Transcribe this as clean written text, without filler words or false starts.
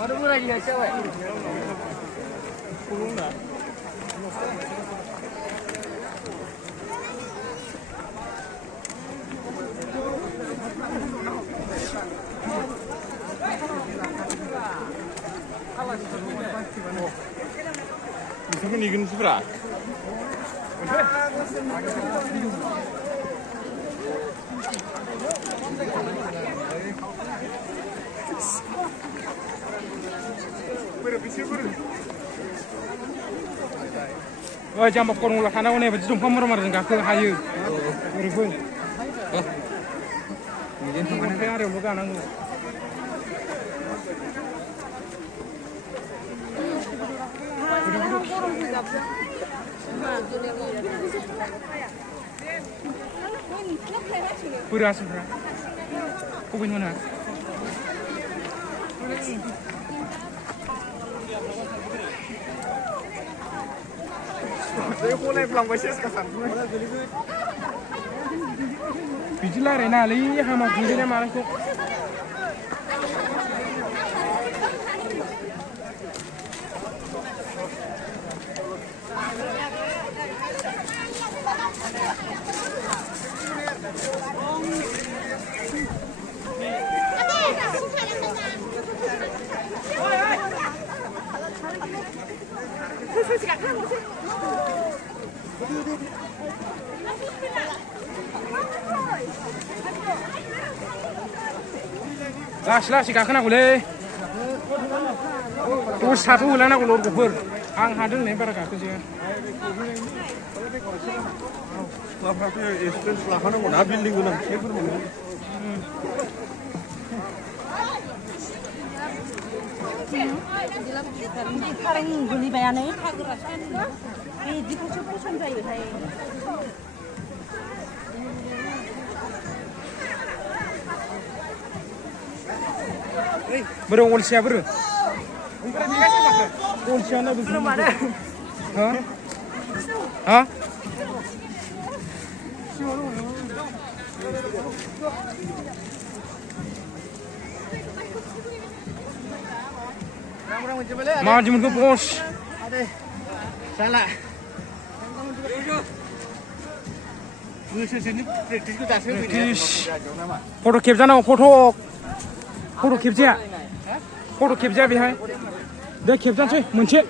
Ada murah juga cewek. Kurung dah. Bisa menigin seberapa? Oh, jam apa korang ulah karena ini baju jumpa merah dengan ke hayu. Mereka. Mungkin mana yang ada bukan anggu. Pura semua. Kubin mana? Bijilah rena lagi, hama gini marah kok. Langsung kakak nak boleh. Terus satu bulan aku lor kubur. Ang hadeng nih para kakak sih. Apa ya? Istri selahana mana building guna? Siapa mana? Sekarang guli bayannya di pusat-pusat saya. Bro, ulsia bro. Ulsia na belum ada. Hah? Hah? Mau jemput ke pos. Salah. Foto capture ना foto capture foto capture behind deh capture sih muncul